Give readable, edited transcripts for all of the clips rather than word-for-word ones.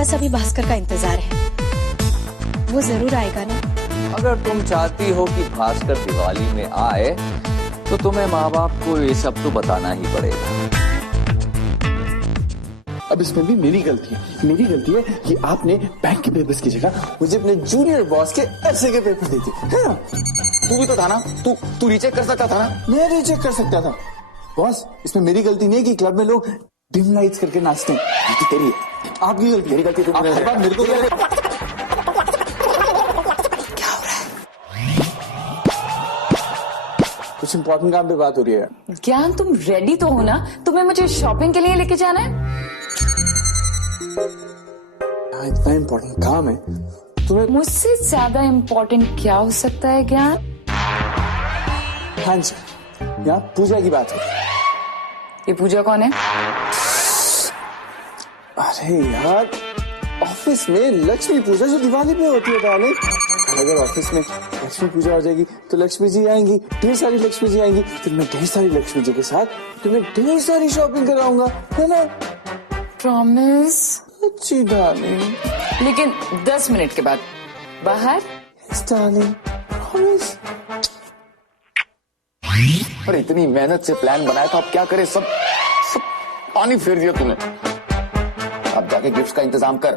बस अभी भास्कर का इंतजार है, वो जरूर आएगा ना। अगर तुम चाहती हो कि भास्कर दिवाली में आए तो तुम्हें माँ बाप को ये सब तो बताना ही पड़ेगा। अब इसमें भी मेरी गलती है कि आपने बैंक के पेपर्स की जगह मुझे अपने जूनियर बॉस के ऐसे के पेपर दे दिए, है ना? तू भी तो था ना, तू रीचेक कर सकता था ना। मैं रीचेक कर सकता था बॉस, इसमें मेरी गलती नहीं है कि क्लब में लोग डिम लाइट्स करके नाचते हैं। गलती तेरी है, आपकी गलती। मेरी गलती आप हर बार मेरे को कुछ इंपॉर्टेंट काम पे बात हो रही है। ज्ञान, तुम रेडी तो हो ना? तुम्हें मुझे शॉपिंग के लिए लेके जाना है? इतना इम्पोर्टेंट काम है तुम्हें? मुझसे ज्यादा इम्पोर्टेंट क्या हो सकता है ज्ञान? हाँ जी, यहाँ पूजा की बात है। ये पूजा कौन है? अरे यार, ऑफिस में लक्ष्मी पूजा जो दिवाली पे होती है डार्लिंग। अगर ऑफिस में लक्ष्मी पूजा हो जाएगी तो लक्ष्मी जी आएंगी, ढेर सारी लक्ष्मी जी आएंगी, फिर मैं ढेर सारी लक्ष्मी जी के साथ तुम्हें ढेर सारी शॉपिंग कराऊंगा, है ना? प्रॉमिस? अच्छी डार्लिंग। लेकिन 10 मिनट के बाद बाहर। Darling, promise. पर इतनी मेहनत से प्लान बनाया था, अब क्या करे? सब पानी फेर दिया तूने। अब जाके गिफ्ट्स का इंतजाम कर।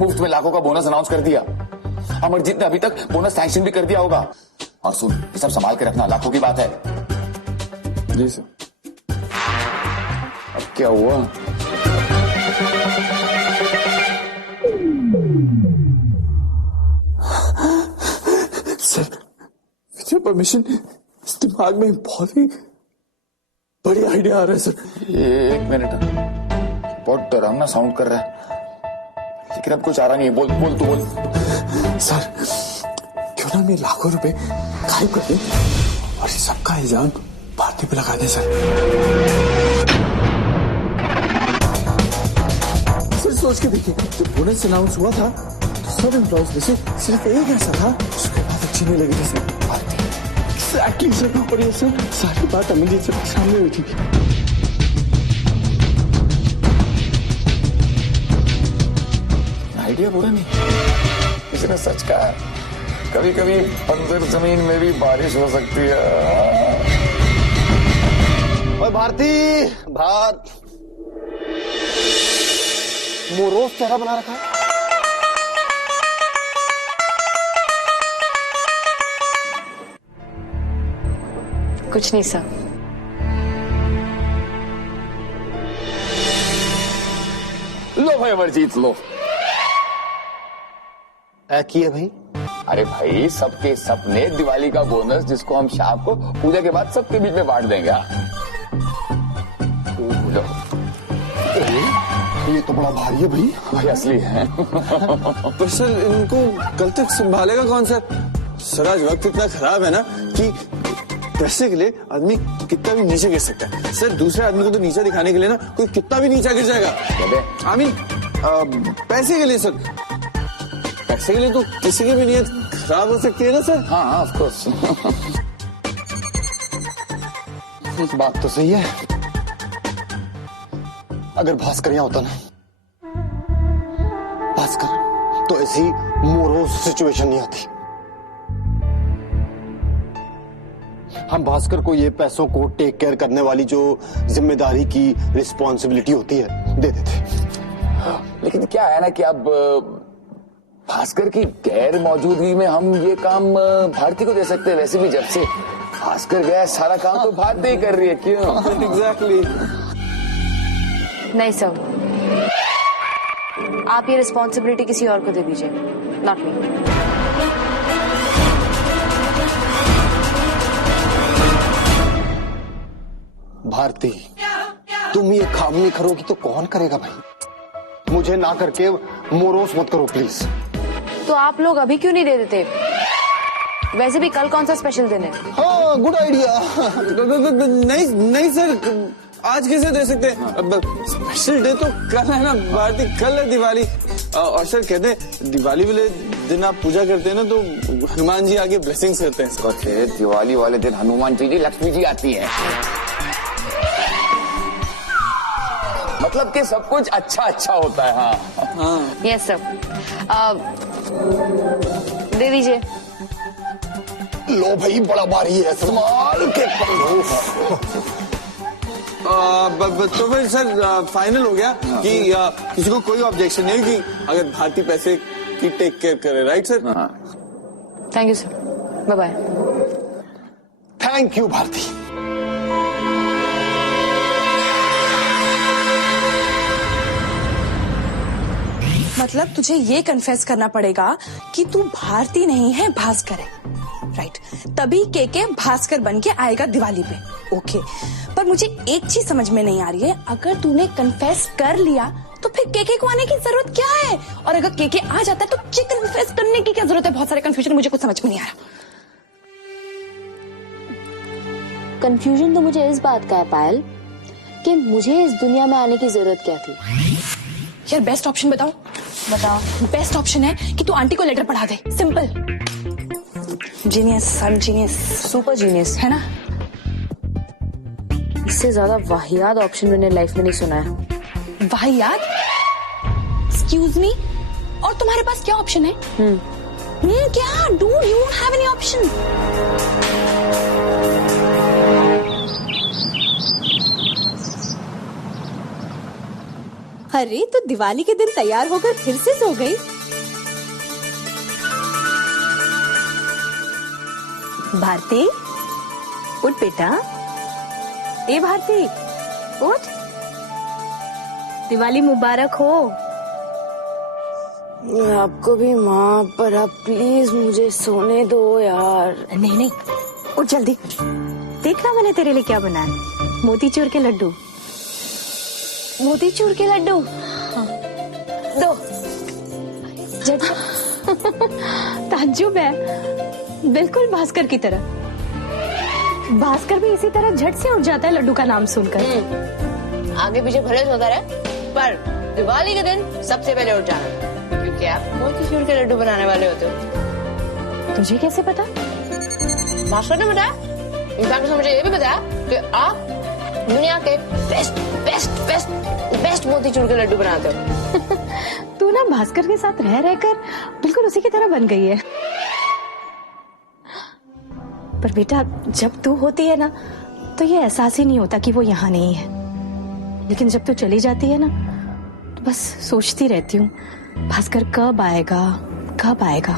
मुफ्त में लाखों का बोनस अनाउंस कर दिया। अमरजीत ने अभी तक बोनस सैंक्शन भी कर दिया होगा। और सुन, ये सब संभाल के रखना, लाखों की बात है। जी सर। अब क्या हुआ? सर, विद योर परमिशन, इस दिमाग में बहुत ही बढ़िया आइडिया आ रहा है सर। एक मिनट, बहुत डरावना साउंड कर रहा है, लेकिन अब कुछ आ रहा नहीं है। बोल तू बोल। सर, क्यों ना मैं लाखों रुपए गायब कर दें और ये सबका इल्जाम भारती पे लगा दें सर। सर सोच के देखिए, जब बोनस अनाउंस हुआ था तो सब एम्प्लॉइज में से सिर्फ एक ऐसा था उसके बाद अच्छी नहीं लगी थी सर, भारती। एग्जैक्टली सर, और ये सर सारी बात अमित सर के सामने हुई थी। आइडिया बुरा नहीं, किसी ने सच कहा है, कभी कभी अंदर जमीन में भी बारिश हो सकती है। ओए भारती, भात मोरोज चेहरा बना रखा है। कुछ नहीं सर। लो भाई अमरजीत, लो। की है भाई? अरे भाई, सबके सपने दिवाली का बोनस जिसको हम शाम को पूजा के बाद सबके बीच में बांट देंगे। लो। ये तो बड़ा भारी है भाई। भाई असली है। पर सर, इनको कल तक संभालेगा कौन सर? सर, आज वक्त इतना खराब है ना कि पैसे के लिए आदमी कितना भी नीचे गिर सकता है। सर, दूसरे आदमी को तो नीचा दिखाने के लिए ना कोई कितना भी नीचा गिर जाएगा। आई मीन पैसे के लिए सर, पैसे के लिए तो किसी की भी नीयत खराब हो सकती है ना सर। हाँ ऑफ कोर्स। बात तो सही है। अगर भास्कर यहाँ होता ना, भास्कर, तो ऐसी मोरोज सिचुएशन नहीं आती। हम भास्कर को ये पैसों को टेक केयर करने वाली जो जिम्मेदारी की रिस्पॉन्सिबिलिटी होती है दे देते। लेकिन क्या है ना कि अब भास्कर की गैर मौजूदगी में हम ये काम भारती को दे सकते हैं। वैसे भी जब से भास्कर गया, सारा काम तो भारती ही कर रही है। क्यों? एग्जैक्टली। नहीं सर, आप ये रिस्पॉन्सिबिलिटी किसी और को दे दीजिए, नॉट मी। भारती, तुम ये काम नहीं करोगी तो कौन करेगा भाई? मुझे ना करके मोरोस मत करो प्लीज। तो आप लोग अभी क्यों नहीं दे देते? वैसे भी कल कौन सा स्पेशल दिन है? हाँ, गुड आइडिया। नहीं नहीं सर, आज कैसे दे सकते हैं? स्पेशल डे तो कल है ना भारती, कल है दिवाली। और सर कहते हैं दिवाली वाले दिन आप पूजा करते हैं ना तो हनुमान जी आके ब्लेसिंग्स करते हैं। दिवाली वाले दिन हनुमान जी, लक्ष्मी जी आती है। मतलब कि सब कुछ अच्छा अच्छा होता है। हाँ यस सर। दे दीजिए। लो भाई, बड़ा भारी है, संभाल के पकड़ो। तो फिर सर फाइनल हो गया कि किसी को कोई ऑब्जेक्शन नहीं कि अगर भारती पैसे की टेक केयर करे, right sir? Thank you sir, bye bye. Thank you Bharti. मतलब तुझे ये कन्फेस करना पड़ेगा कि तू भारती नहीं है, भास्कर है, राइट? तभी केके भास्कर बन के आएगा दिवाली पे, ओके। पर मुझे एक चीज समझ में नहीं आ रही है, अगर तूने कन्फेस कर लिया तो फिर केके को आने की जरूरत क्या है? और अगर केके आ जाता है तो कन्फेस करने की क्या जरूरत है? बहुत सारे कंफ्यूजन, मुझे कुछ समझ में नहीं आ रहा। कंफ्यूजन तो मुझे इस बात का है पायल कि मुझे इस दुनिया में आने की जरूरत क्या थी। यार बेस्ट ऑप्शन बताओ। बेस्ट ऑप्शन है कि तू आंटी को लेटर पढ़ा दे, simple. Genius, sir genius, super genius है ना? इससे ज्यादा वाहियात ऑप्शन मैंने लाइफ में नहीं सुना है। वाहियात? एक्सक्यूज मी, और तुम्हारे पास क्या ऑप्शन है? क्या? Do you don't have any option? अरे तो दिवाली के दिन तैयार होकर फिर से सो गई? भारती, उठ बेटा। ए भारती, उठ। दिवाली मुबारक हो। आपको भी माँ, पर आप प्लीज मुझे सोने दो यार। नहीं नहीं, उठ जल्दी। देखना मैंने तेरे लिए क्या बनाया, मोतीचूर के लड्डू। मोतीचूर के लड्डू? हाँ। दो। ताज्जुब है, बिल्कुल भास्कर की तरह। भास्कर भी इसी तरह झट से उठ जाता है लड्डू का नाम सुनकर। आगे पीछे भले सोता रहे, पर दिवाली के दिन सबसे पहले उठ जाना, क्योंकि आप मोतीचूर के लड्डू बनाने वाले होते हो। तुझे कैसे पता? मास्टर ने बताया। इनफैक्ट उसने मुझे ये भी बताया कि आप दुनिया के बेस्ट बेस्ट बेस्ट बेस्ट मोतीचूर के लड्डू बनाते हो। तू ना भास्कर के साथ रह रहकर बिल्कुल उसी की तरह बन गई है। पर बेटा, जब तू होती है ना तो ये एहसास ही नहीं होता कि वो यहाँ नहीं है, लेकिन जब तू चली जाती है ना तो बस सोचती रहती हूँ भास्कर कब आएगा, कब आएगा।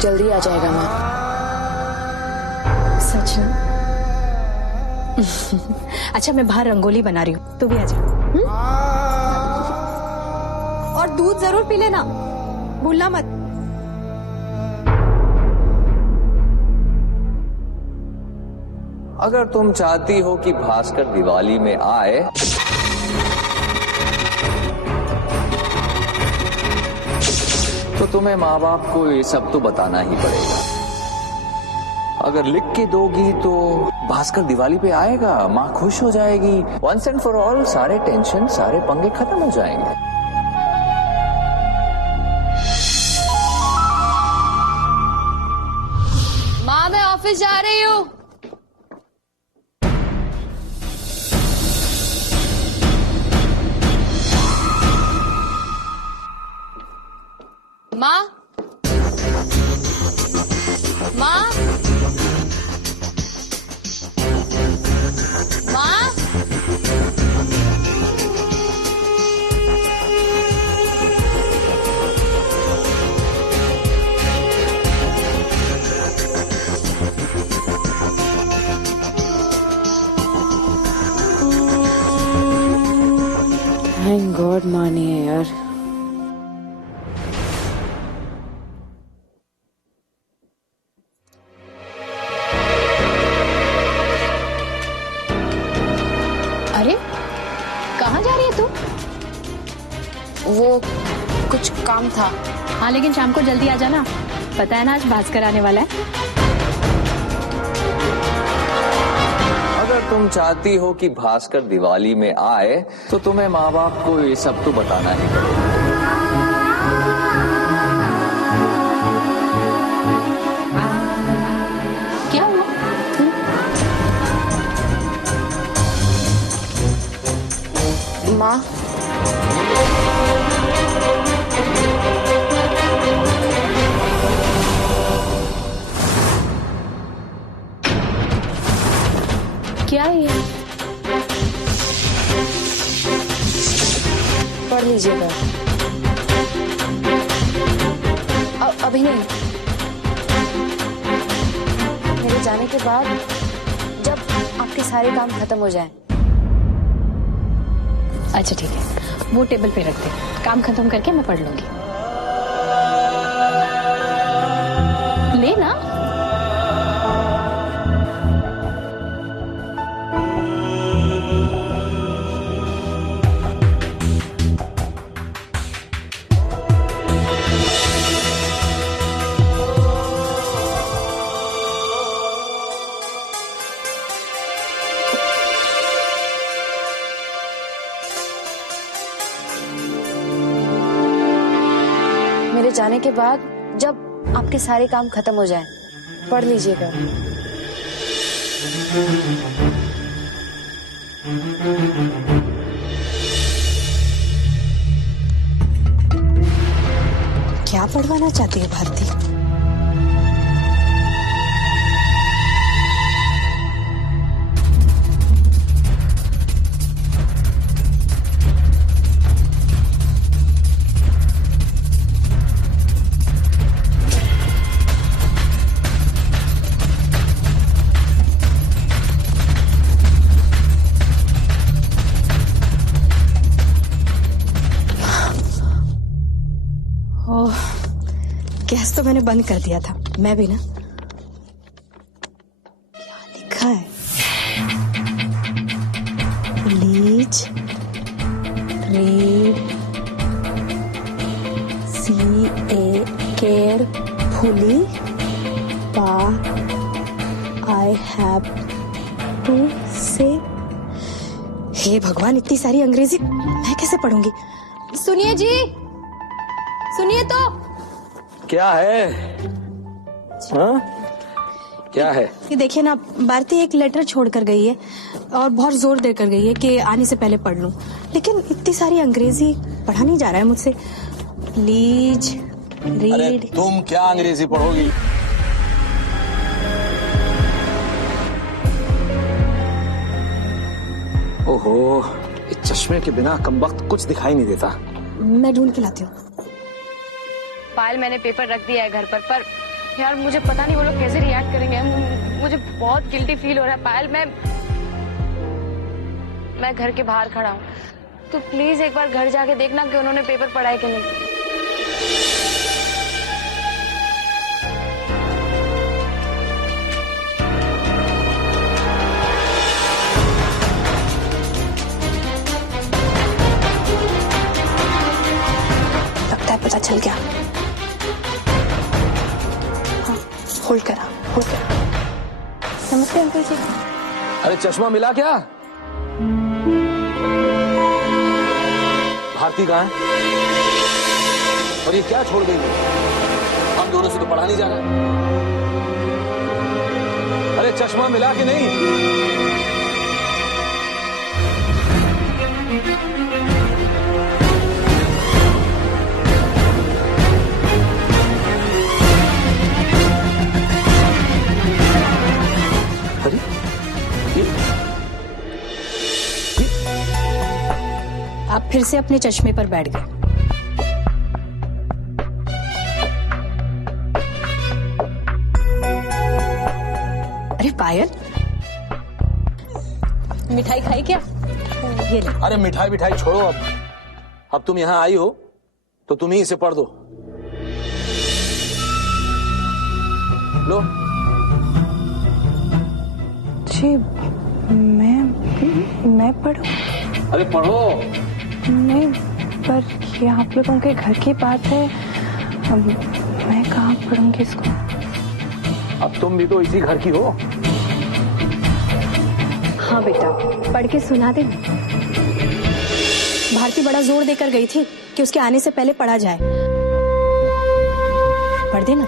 जल्दी आ जाएगा माँ। सच ना? अच्छा, मैं बाहर रंगोली बना रही हूँ, तू भी आ जा। और दूध जरूर पी लेना, भूलना मत। अगर तुम चाहती हो कि भास्कर दिवाली में आए तो तुम्हें माँ बाप को ये सब तो बताना ही पड़ेगा। अगर लिख के दोगी तो भास्कर दिवाली पे आएगा, माँ खुश हो जाएगी, वंस एंड फॉर ऑल सारे टेंशन, सारे पंगे खत्म हो जाएंगे। माँ, मैं ऑफिस जा रही हूँ। माँ, माँ, माँ, थैंक गॉड माँ नहीं है यार। अरे कहाँ जा रही है तू? वो कुछ काम था। हाँ, लेकिन शाम को जल्दी आ जाना, पता है ना आज भास्कर आने वाला है। अगर तुम चाहती हो कि भास्कर दिवाली में आए तो तुम्हें माँ बाप को ये सब तो बताना ही पड़ेगा। माँ, क्या है ये? पढ़ लीजिएगा। अभी नहीं, मेरे जाने के बाद जब आपके सारे काम खत्म हो जाएं। अच्छा ठीक है, वो टेबल पे रख दे, काम खत्म करके मैं पढ़ लूंगी। लेना। मेरे जाने के बाद जब आपके सारे काम खत्म हो जाएं, पढ़ लीजिएगा। क्या पढ़वाना चाहती है भारती? ओह, गैस तो मैंने बंद कर दिया था। मैं भी ना। क्या लिखा है? Please read carefully what I have to say। हे भगवान, इतनी सारी अंग्रेजी मैं कैसे पढ़ूंगी? सुनिए जी, सुनिए तो। क्या है? हाँ? क्या है? ये देखिए ना, भारती एक लेटर छोड़ कर गई है और बहुत जोर देकर गई है कि आने से पहले पढ़ लूं, लेकिन इतनी सारी अंग्रेजी पढ़ा नहीं जा रहा है मुझसे। Please read. तुम क्या अंग्रेजी पढ़ोगी? ओहो, इस चश्मे के बिना कमबख्त कुछ दिखाई नहीं देता। मैं ढूंढ के लाती हूँ। पायल, मैंने पेपर रख दिया है घर पर यार मुझे पता नहीं वो लोग कैसे रिएक्ट करेंगे। मुझे बहुत गिल्टी फील हो रहा है पायल। मैं घर के बाहर खड़ा हूँ, तो प्लीज एक बार घर जाके देखना कि उन्होंने पेपर पढ़ा है कि नहीं। लगता है पता चल गया। हाँ, होल्ड करा। नमस्ते अंकल जी। अरे चश्मा मिला क्या? भारती कहाँ है? और ये क्या छोड़ गई? हम दोनों से तो पढ़ा नहीं जा रहा। अरे चश्मा मिला कि नहीं? अरे आप फिर से अपने चश्मे पर बैठ गए। अरे पायल, मिठाई खाई क्या? ये ले। अरे मिठाई छोड़ो अब तुम यहाँ आई हो तो तुम ही इसे पढ़ दो। लो। जी, मैं पढ़ूं? अरे पढ़ो। नहीं, पर ये आप लोगों के घर की बात है, मैं कहाँ पढ़ूंगी इसको? अब तुम भी तो इसी घर की हो। हाँ बेटा, पढ़ के सुना दे। भारती बड़ा जोर देकर गई थी कि उसके आने से पहले पढ़ा जाए। पढ़ देना।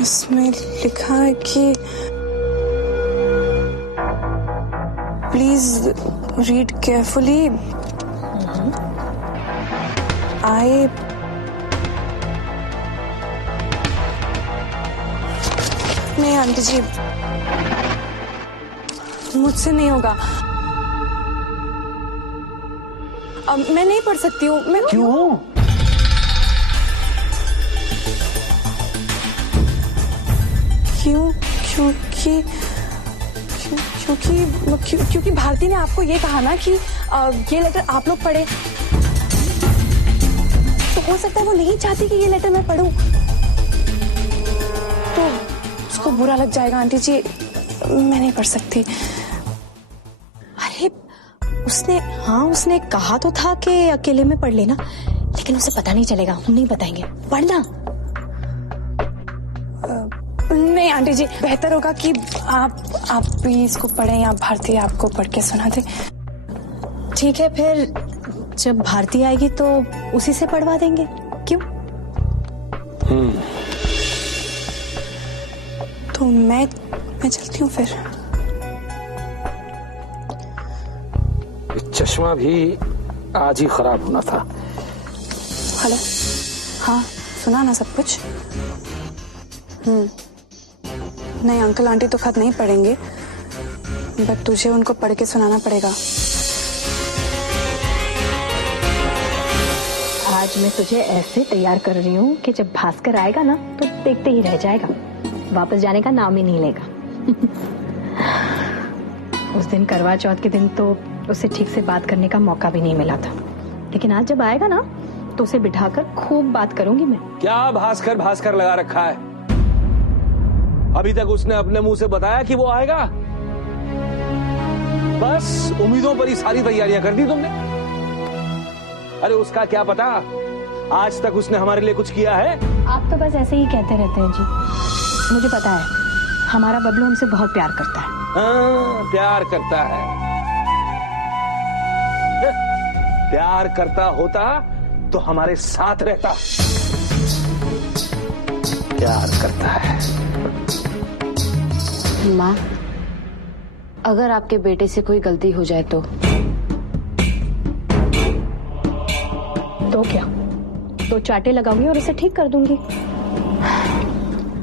इसमें लिखा है कि प्लीज रीड केयरफुली। आई नहीं आंटी जी, मुझसे नहीं होगा। अब मैं नहीं पढ़ सकती हूँ। मैं क्यों? क्यों? क्योंकि भारती ने आपको ये कहा ना कि ये लेटर आप लोग पढ़े, तो हो सकता है वो नहीं चाहती कि ये लेटर मैं पढूं, तो उसको बुरा लग जाएगा। आंटी जी, मैं नहीं पढ़ सकती। अरे उसने कहा तो था कि अकेले में पढ़ लेना, लेकिन उसे पता नहीं चलेगा, हम नहीं बताएंगे, पढ़ना। नहीं आंटी जी, बेहतर होगा कि आप भी इसको पढ़ें या भारती आपको पढ़ के सुना दे। ठीक है, फिर जब भारती आएगी तो उसी से पढ़वा देंगे, क्यों? तो मैं चलती हूँ फिर। चश्मा भी आज ही खराब होना था। हेलो, हाँ सुना ना सब कुछ? नहीं अंकल आंटी तो खत नहीं पढ़ेंगे, बट तुझे उनको पढ़ के सुनाना पड़ेगा। आज मैं तुझे ऐसे तैयार कर रही हूँ कि जब भास्कर आएगा ना तो देखते ही रह जाएगा, वापस जाने का नाम ही नहीं लेगा। उस दिन करवा चौथ के दिन तो उसे ठीक से बात करने का मौका भी नहीं मिला था, लेकिन आज जब आएगा ना तो उसे बिठाकर खूब बात करूंगी मैं। क्या भास्कर लगा रखा है? अभी तक उसने अपने मुंह से बताया कि वो आएगा? बस उम्मीदों पर ही सारी तैयारियां कर दी तुमने। अरे उसका क्या पता, आज तक उसने हमारे लिए कुछ किया है? आप तो बस ऐसे ही कहते रहते हैं जी। मुझे पता है हमारा बबलू हमसे बहुत प्यार करता है। हाँ, प्यार करता है। प्यार करता होता तो हमारे साथ रहता। प्यार करता है। माँ, अगर आपके बेटे से कोई गलती हो जाए तो क्या? तो चाटे लगाऊंगी और उसे ठीक कर दूंगी।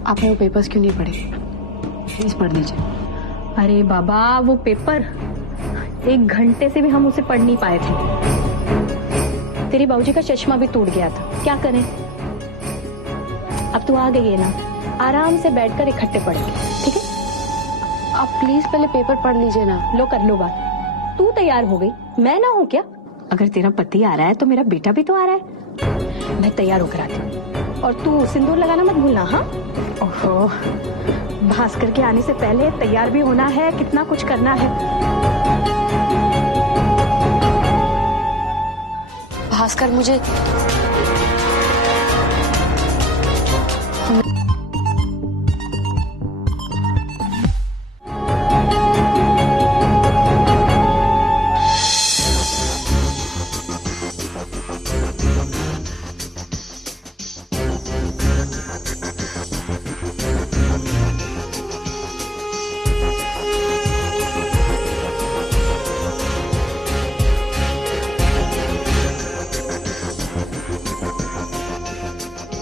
आपने वो पेपर्स क्यों नहीं पढ़े? प्लीज पढ़ लीजिए। अरे बाबा, वो पेपर 1 घंटे से भी हम उसे पढ़ नहीं पाए थे। तेरी बाबूजी का चश्मा भी टूट गया था, क्या करें? अब तू आ गई है ना, आराम से बैठकर इकट्ठे पढ़ेंगे, ठीक है? आप प्लीज पहले पेपर पढ़ लीजिए ना। लो कर लो बात। तू तैयार हो गई, मैं ना हूँ क्या? अगर तेरा पति आ रहा है तो मेरा बेटा भी तो आ रहा है। मैं तैयार होकर आती हूँ, और तू सिंदूर लगाना मत भूलना। हाँ, ओहो, भास्कर के आने से पहले तैयार भी होना है, कितना कुछ करना है। भास्कर मुझे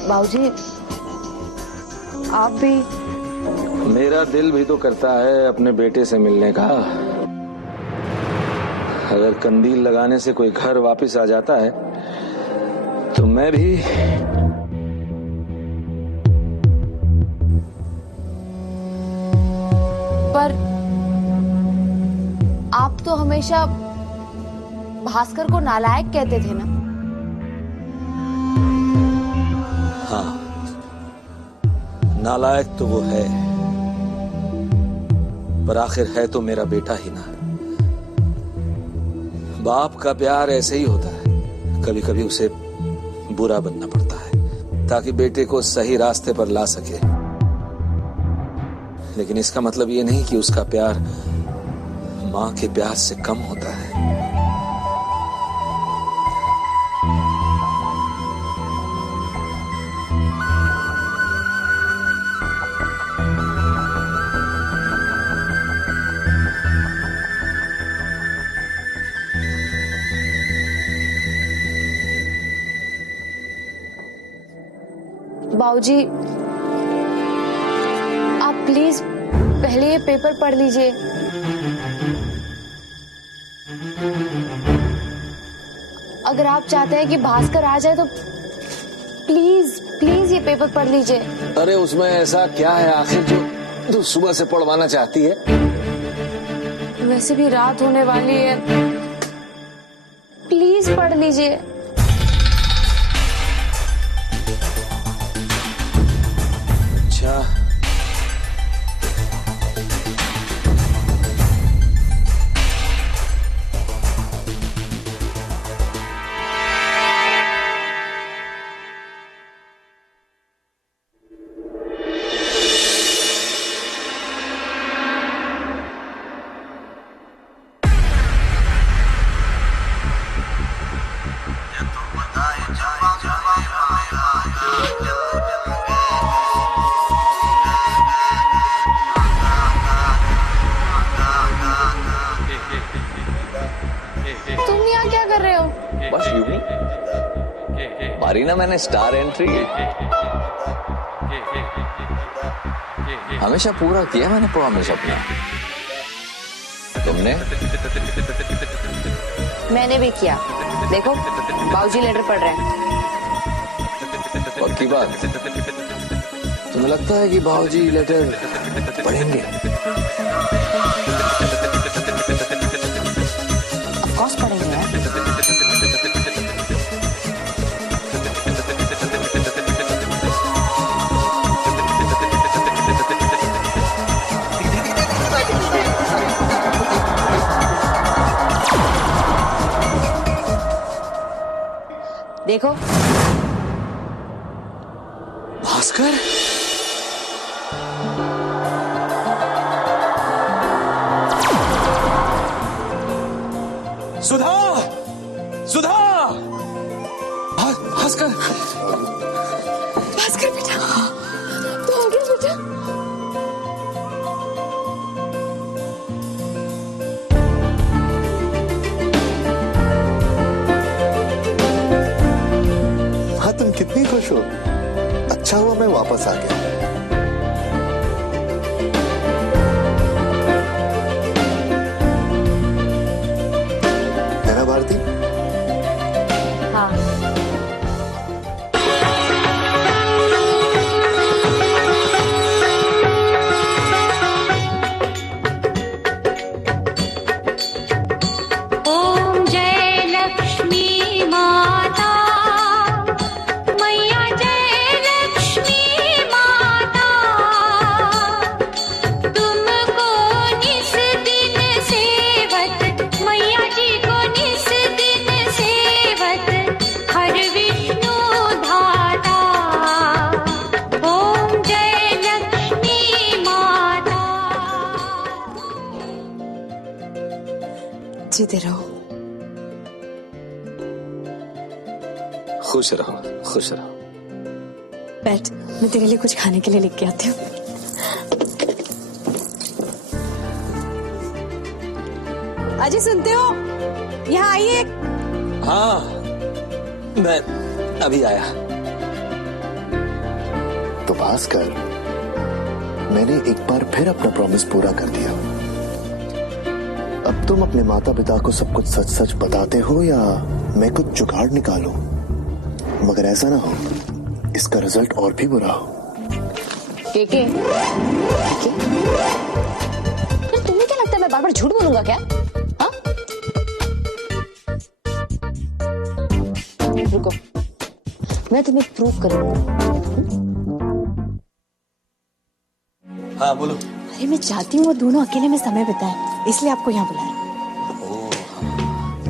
बाबूजी, आप भी। मेरा दिल भी तो करता है अपने बेटे से मिलने का। अगर कंदील लगाने से कोई घर वापस आ जाता है तो मैं भी पर आप तो हमेशा भास्कर को नालायक कहते थे ना। हाँ, नालायक तो वो है, पर आखिर है तो मेरा बेटा ही ना। बाप का प्यार ऐसे ही होता है, कभी कभी उसे बुरा बनना पड़ता है ताकि बेटे को सही रास्ते पर ला सके। लेकिन इसका मतलब ये नहीं कि उसका प्यार मां के प्यार से कम होता है। बाबूजी, आप प्लीज पहले ये पेपर पढ़ लीजिए। अगर आप चाहते हैं कि भास्कर आ जाए तो प्लीज प्लीज ये पेपर पढ़ लीजिए। अरे उसमें ऐसा क्या है आखिर जो तू सुबह से पढ़वाना चाहती है? वैसे भी रात होने वाली है, प्लीज पढ़ लीजिए। अच्छा, तुम यहाँ क्या कर रहे हो? बस यूं ही मारी ना मैंने स्टार एंट्री। हमेशा पूरा किया मैंने प्रॉमिस अपना। तुमने? मैंने भी किया। देखो बाबूजी लेटर पढ़ रहे हैं। पक्की बात? तुम्हें लगता है कि बाबूजी लेटर पढ़ेंगे? ऑफ कोर्स पढ़ेंगे यार। देखो भास्कर, सुधा, सुधा, भास्कर, भास्कर बेटा, तो हो गया बेटा। हाँ, तुम कितनी खुश हो। अच्छा हुआ मैं वापस आ गया। है ना भारती? हाँ, ओम जय लक्ष्मी माता, मैया जय लक्ष्मी माता, तुमको निस दिन सेवत, मैया जी को निस दिन सेवत, हर विष्णु धाता। ओम जय लक्ष्मी माता। जीते रहो। खुश रहो, खुश रहो। बैठ, मैं तेरे लिए कुछ खाने के लिए लेके आती हूँ। अजय सुनते हो? यहाँ आइए। हाँ मैं अभी आया। तो भास्कर, मैंने एक बार फिर अपना प्रॉमिस पूरा कर दिया। अब तुम अपने माता पिता को सब कुछ सच सच बताते हो या मैं कुछ जुगाड़ निकालूं? मगर ऐसा ना हो इसका रिजल्ट और भी बुरा हो। केके, फिर तुम्हें क्या लगता है मैं बार बार झूठ बोलूंगा क्या? हाँ? रुको, मैं तुम्हें प्रूव करूंगा। हाँ बोलो। अरे मैं चाहती हूँ वो दोनों अकेले में समय बिताए, इसलिए आपको यहाँ बुलाया।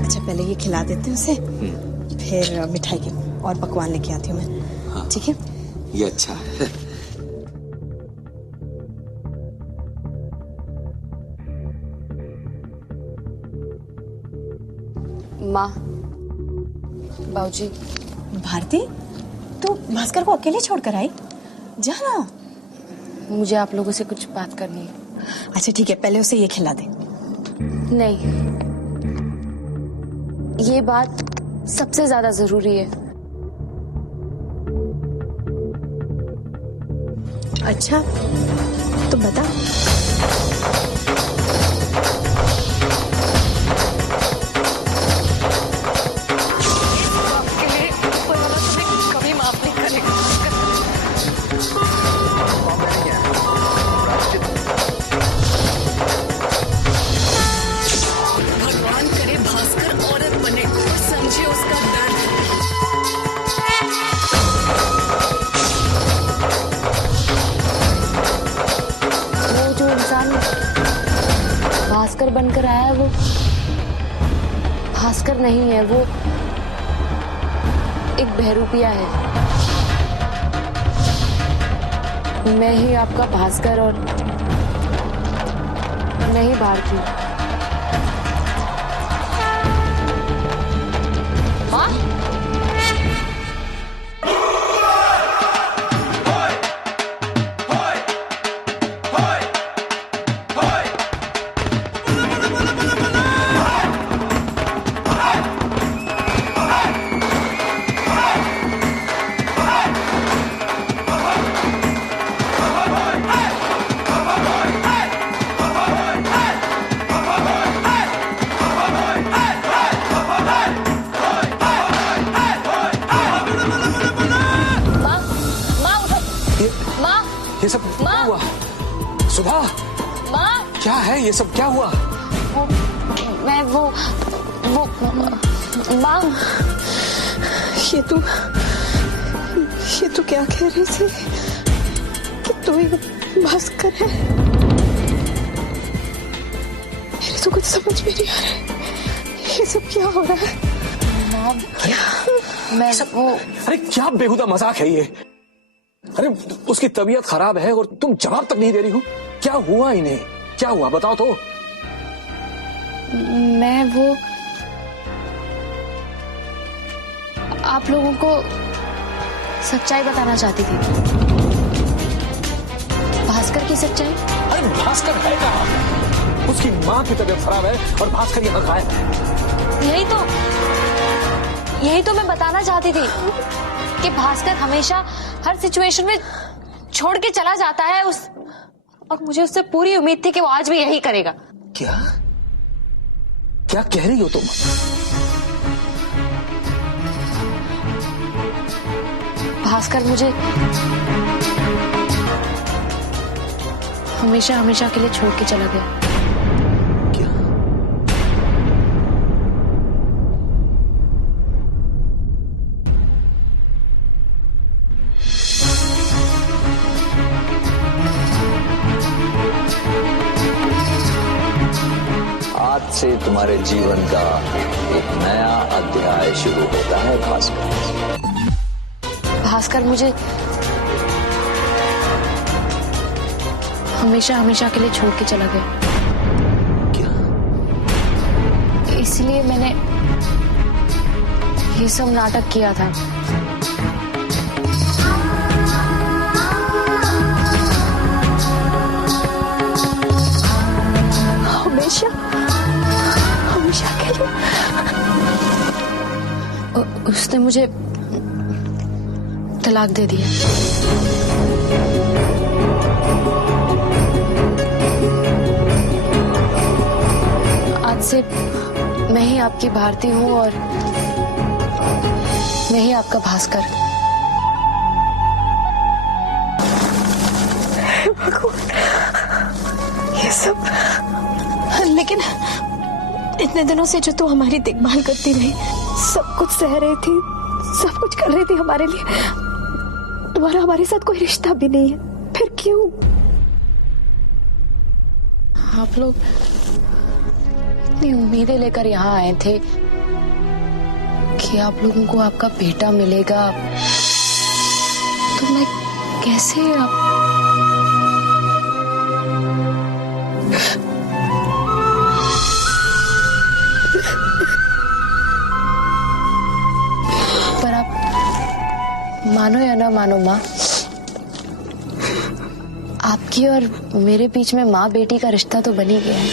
अच्छा पहले ये खिला देते हैं उसे, फिर मिठाई के और पकवान लेके आती हूँ मैं। ठीक है? ये अच्छा है। माँ, बाबूजी, भारती, तू भास्कर को अकेले छोड़कर आई? जा ना। मुझे आप लोगों से कुछ बात करनी है। अच्छा ठीक है, पहले उसे ये खिला दे। नहीं, ये बात सबसे ज्यादा जरूरी है। अच्छा तो बता। कभी माफ नहीं करेगा। भगवान करे भास्कर औरत बने और समझे उसका दर्द। वो जो इंसान भास्कर बनकर आया है वो भास्कर नहीं है, वो एक बहरूपिया है। मैं ही आपका भास्कर और मैं ही भारती। माँ ये सब क्या हुआ? सुधा, माँ क्या है ये सब, क्या हुआ? मैं वो माँ ये तू क्या कह रही थी कि तू ही भास्कर है? मेरे तो कुछ समझ में नहीं आ रहा है, ये सब क्या हो रहा है? माँ मैं वो अरे क्या बेहुदा मजाक है ये? अरे उसकी तबीयत खराब है और तुम जवाब तक नहीं दे रही हो। क्या हुआ इन्हें, क्या हुआ बताओ तो। मैं वो आप लोगों को सच्चाई बताना चाहती थी। भास्कर की सच्चाई। अरे भास्कर है कहाँ? उसकी माँ की तबीयत खराब है और भास्कर यहाँ गायब है। यही तो मैं बताना चाहती थी कि भास्कर हमेशा हर सिचुएशन में छोड़ के चला जाता है और मुझे उससे पूरी उम्मीद थी कि वो आज भी यही करेगा। क्या क्या कह रही हो तुम? भास्कर मुझे हमेशा हमेशा के लिए छोड़ के चला गया। क्या? आज से तुम्हारे जीवन का एक नया अध्याय शुरू होता है भास्कर। भास्कर मुझे हमेशा हमेशा के लिए छोड़ के चला गया। क्या? इसलिए मैंने ये सब नाटक किया था। हमेशा हमेशा के लिए। उसने मुझे तलाक दे दिया। आज से मैं ही आपकी भारती हूँ और मैं ही आपका भास्कर। ये सब लेकिन इतने दिनों से जो तू हमारी देखभाल करती रही, सब कुछ सह रही थी, सब कुछ कर रही थी हमारे लिए, तुम्हारा हमारे साथ कोई रिश्ता भी नहीं है, फिर क्यों? आप लोग इतनी उम्मीदें लेकर यहाँ आए थे कि आप लोगों को आपका बेटा मिलेगा, तो मैं कैसे पर आप मानो या ना मानो माँ, आपकी और मेरे बीच में माँ बेटी का रिश्ता तो बन ही गया है।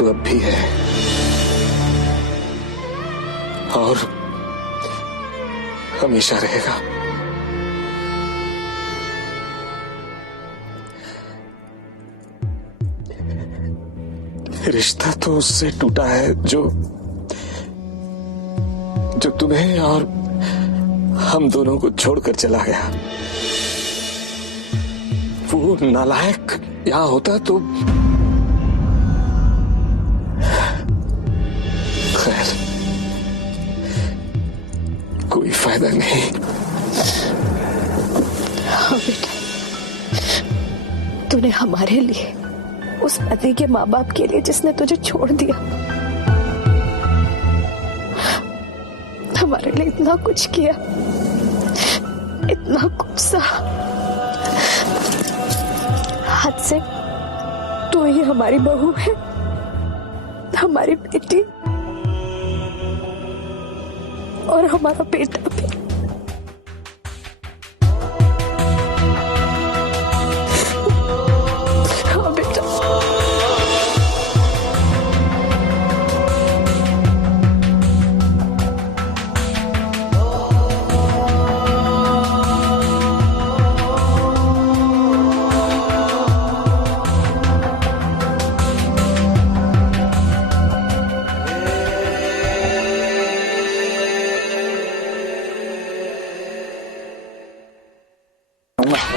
तो अब भी है और हमेशा रहेगा। रिश्ता तो उससे टूटा है जो तुम्हें और हम दोनों को छोड़कर चला गया। वो नालायक यहां होता तो खैर कोई फायदा नहीं। हाँ बेटा, तूने हमारे लिए, उस पति के माँ बाप के लिए जिसने तुझे छोड़ दिया, हमारे लिए इतना कुछ किया, इतना कुछ सहा। आज से तू ही हमारी बहू है, हमारी बेटी और हमारा बेटा भी। हाँ बेटा।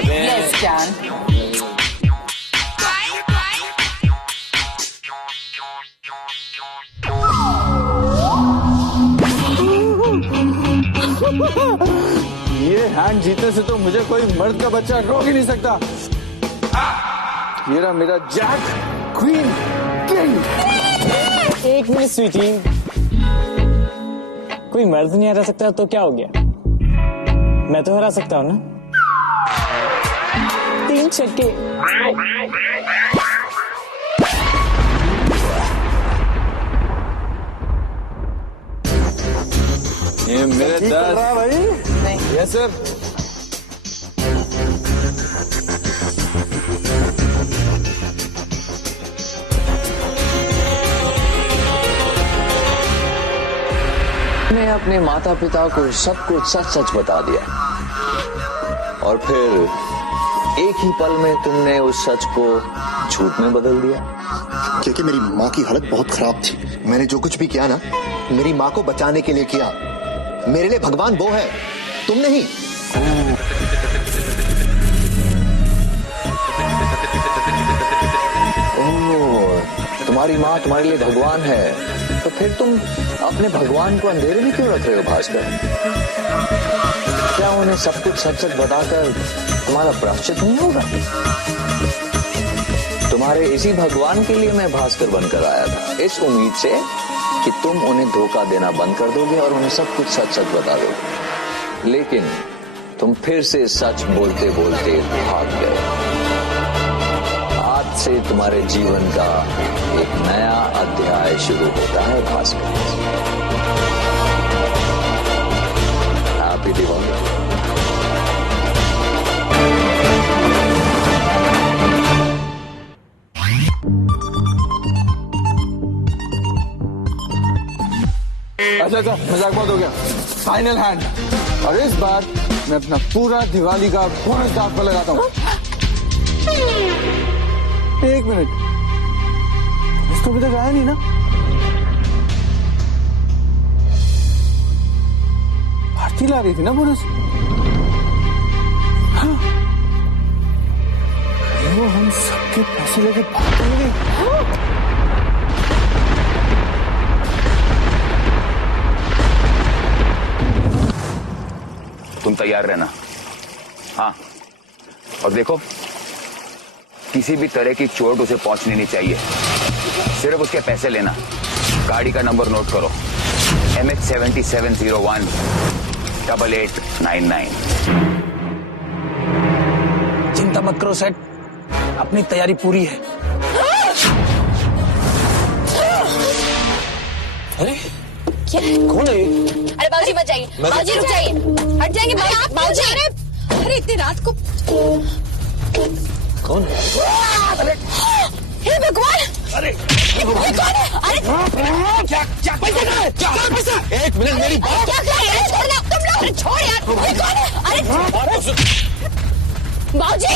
Yes, John. ये हैंड जीतने से तो मुझे कोई मर्द का बच्चा रोक ही नहीं सकता। ये रहा मेरा जैक, क्वीन, किंग। एक मिनट स्वीटी, कोई मर्द नहीं हरा सकता तो क्या हो गया? मैं तो हरा सकता हूँ ना। 3 छक्के। ये मेरे 10 भाई। Yes sir. मैं अपने माता पिता को सब कुछ सच सच बता दिया और फिर एक ही पल में तुमने उस सच को झूठ में बदल दिया। क्योंकि मेरी माँ की हालत बहुत खराब थी। मैंने जो कुछ भी किया ना, मेरी माँ को बचाने के लिए किया। मेरे लिए भगवान वो है, तुम नहीं। ओह, तुम्हारी माँ तुम्हारे लिए भगवान है, तो फिर तुम अपने भगवान को अंधेरे में क्यों रख रहे हो भास्कर? क्या उन्हें सब कुछ सच सच बताकर तुम्हारा प्रायश्चित नहीं होगा? तुम्हारे इसी भगवान के लिए मैं भास्कर बनकर आया था, इस उम्मीद से कि तुम उन्हें धोखा देना बंद कर दोगे और उन्हें सब कुछ सच सच बता दोगे। लेकिन तुम फिर से सच बोलते बोलते भाग गए। आज से तुम्हारे जीवन का एक नया अध्याय शुरू होता है भास्कर। हैप्पी दिवाली। अच्छा, मजाक बहुत हो गया। फाइनल हैंड, और इस बार मैं अपना पूरा दिवाली का बोनस दांव पर लगाता हूँ। 1 मिनट, इसको अभी तक आया नहीं ना? भारती ला रही थी ना बोनस? हाँ। वो हम सबके पैसे लेके भाग गई। तुम तैयार रहना। हाँ, और देखो, किसी भी तरह की चोट उसे पहुंचनी नहीं चाहिए। सिर्फ उसके पैसे लेना। गाड़ी का नंबर नोट करो, MH7701 8899। चिंता मत करो सेठ, अपनी तैयारी पूरी है। अरे क्या कौन है? अरे बाबूजी मत जाइए, बाबूजी रुक जाइए, हट जाएंगे बाबूजी। अरे इतनी रात को कौन है? हे भगवान, अरे ये कौन है? अरे क्या क्या पैसा कहाँ है? क्या पैसा? एक मिनट मेरी बात। क्या कर रहे हो? छोड़ना तुम लोग। अरे छोड़ यार। ये कौन है? अरे बाबूजी